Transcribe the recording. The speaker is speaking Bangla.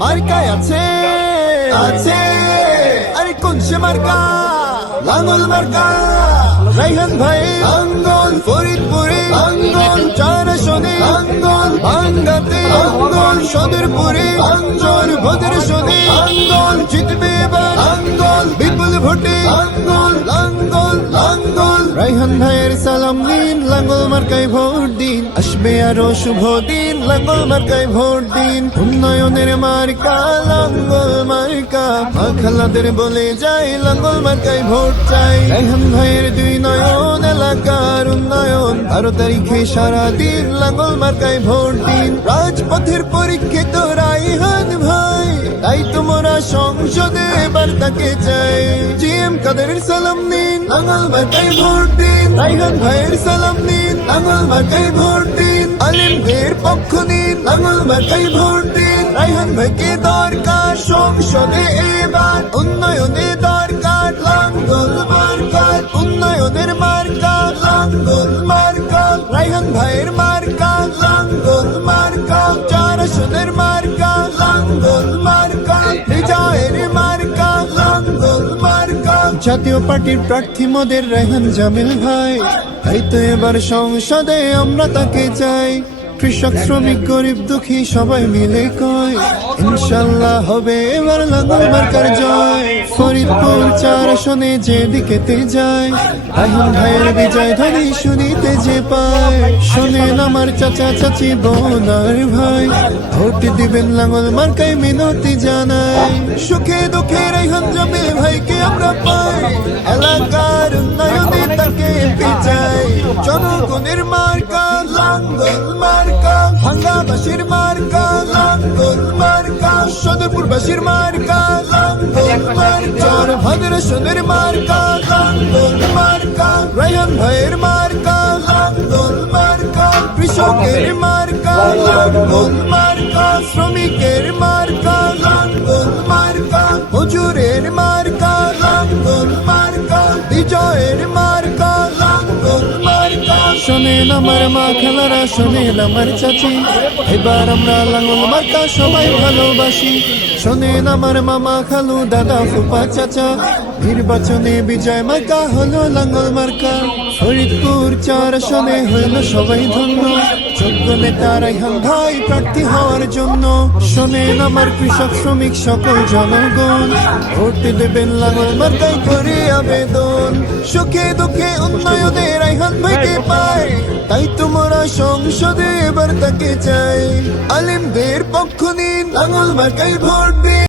মার্কায় আছে আছে আরে কোন সে মার্কা লাঙ্গল মার্কা রাইহান ভাই আঙ্গন ফরিদপুরে আঙ্গন চার শনি আঙ্গন ভাঙ্গাতে আঙ্গন সদরপুরে আঙ্গন ভদ্র শনি আঙ্গন জিতবে এবার আঙ্গন বিপুল ভোটে আঙ্গন লাঙ্গল লাঙ্গল রাইহান ভাইয়ের সালাম দিন লাঙ্গল মার্কায় ভোট দিন আসবে আরো শুভ দিন লাঙ্গল মার্কায় ভোট দিন উন্নয়নের মার্কা লাঙ্গল মার্কা খালাদের বলে যাই লাঙ্গল মার্কায় ভোট চাই রাইহান ভাইয়ের দুই নয়ন এলাকার উন্নয়ন 12 তারিখে সারাদিন লাঙ্গল মার্কায় ভোট দিন রাজপথের পরীক্ষিত রাইহান ভাই তাই তোমরা সংসদে এবার তাকে চাই জিএম কাদেরের সালাম নিন লাঙ্গল মার্কায় ভোট দিন রাইহান ভাইয়ের সালাম নিন লাঙ্গল মার্কায় ভোট দিন আলিমদের পক্ষ নিন লাঙ্গল মার্কায় ভোট দিন রাইহান ভাইকে দরকার সংসদে এবার উন্নয়নে দরকার লাঙ্গল মার্কা উন্নয়নের মার্কা লাঙ্গল মার্কা রাইহান ভাইয়ের মার্কা লাঙ্গল মার্কা চার আসনের মার্কা লাঙ্গল মার্কা বিজয়ের মার্কা লাঙ্গল মার্কা জাতীয় পার্টির প্রার্থী মোদের রাইহান জামিল ভাই তাই তো এবার সংসদে আমরা তাকে চাই কৃষক শ্রমিক গরিব দুঃখী সবাই মিলে কয় ইনশাল্লাহ হবে এবার লাঙ্গল মার্কার জয় ফরিদপুর চার আসনে যেদিকেতে যায় রাইহান ভাইয়ের বিজয় ধ্বনি শুনিতে যে পায় শোনেন আমার চাচা চাচি বোন আর ভাই ভোট দিবেন লাঙ্গল মার্কায় মিনতি জানাই সুখে দুঃখে রাইহান জামিল ভাইকে আমরা পাই এলাকার উন্নয়নে তাকে চাই জনগণের মার্কা লাঙ্গল মার্কা ভাঙ্গাবাসীর মার্কা লাঙ্গল মার্কা সদরপুরবাসীর মার্কা লাঙ্গল মার্কা ভদ্র সোনের মার্কা লাঙ্গল মার্কা রাইহান ভাইয়ের মার্কা লাঙ্গল মার্কা কৃষকের মার্কা লাঙ্গল মার্কা শ্রমিকের মার্কা লাঙ্গল মার্কা মজুরের মার্কা লাঙ্গল মার্কা বিজয়ের মার্কা লাঙ্গল মার্কা শোনেন আমার মা খেলারা শোনেন আমার চাচি এবার আমরা লাঙ্গল মার্কা সবাই ভালোবাসি শোনেন আমার মামা খালু দাদা ফুপা চাচা নির্বাচনে বিজয় মার্কা হলো লাঙ্গল মার্কা ফরিদপুর চার আসনে হইল সবাই ধন্য যোগ্য নেতা রাইহান ভাই প্রার্থী হওয়ার জন্য শোনেন আমার কৃষক শ্রমিক সকল জনগণ ভোট দেবেন লাঙ্গল মার্কায় করে আবেদন সুখে দুঃখে উন্নয়নে রাইহান ভাইকে পায় তাই তোমরা সংসদে এবার তাকে চাই আলিমদের পক্ষ নিন লাঙ্গল মার্কায় ভোট দিন।